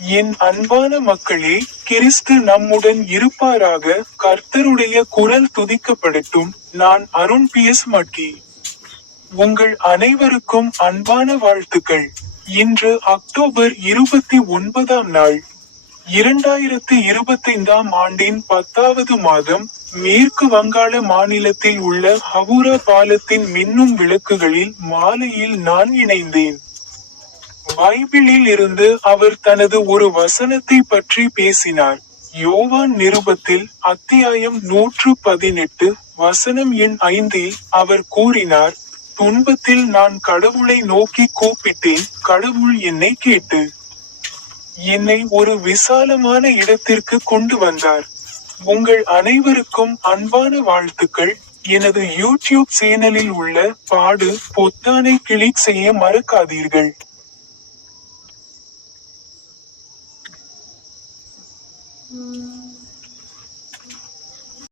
என் அன்பான மக்களே கிறிஸ்து நம்முடன் இருப்பாராக கர்த்தருடைய குரல் துதிக்கப்படட்டும். நான் அருண் பி. எஸ். மட்டி. உங்கள் அனைவருக்கும் அன்பான வாழ்த்துக்கள். இன்று அக்டோபர் இருபத்தி ஒன்பதாம் நாள் இரண்டாயிரத்து இருபத்தைந்தாம் ஆண்டின் பத்தாவது மாதம் மேற்கு வங்காள மாநிலத்தில் உள்ள ஹவுரா பாலத்தின் மின்னும் விளக்குகளில் மாலையில் நான் இணைந்தேன். பைபிளில் இருந்து அவர் தனது ஒரு வசனத்தை பற்றி பேசினார். யோவான் நிருபத்தில் அத்தியாயம் நூற்று பதினெட்டு வசனம் எண் ஐந்தில் அவர் கூறினார் துன்பத்தில் நான் கடவுளை நோக்கி கூப்பிட்டேன் கடவுள் என்னை கேட்டு. என்னை ஒரு விசாலமான இடத்திற்கு கொண்டு வந்தார். உங்கள் அனைவருக்கும் அன்பான வாழ்த்துக்கள். எனது யூடியூப் சேனலில் உள்ள பாடு பொத்தானை கிளிக் செய்ய மறக்காதீர்கள். 嗯。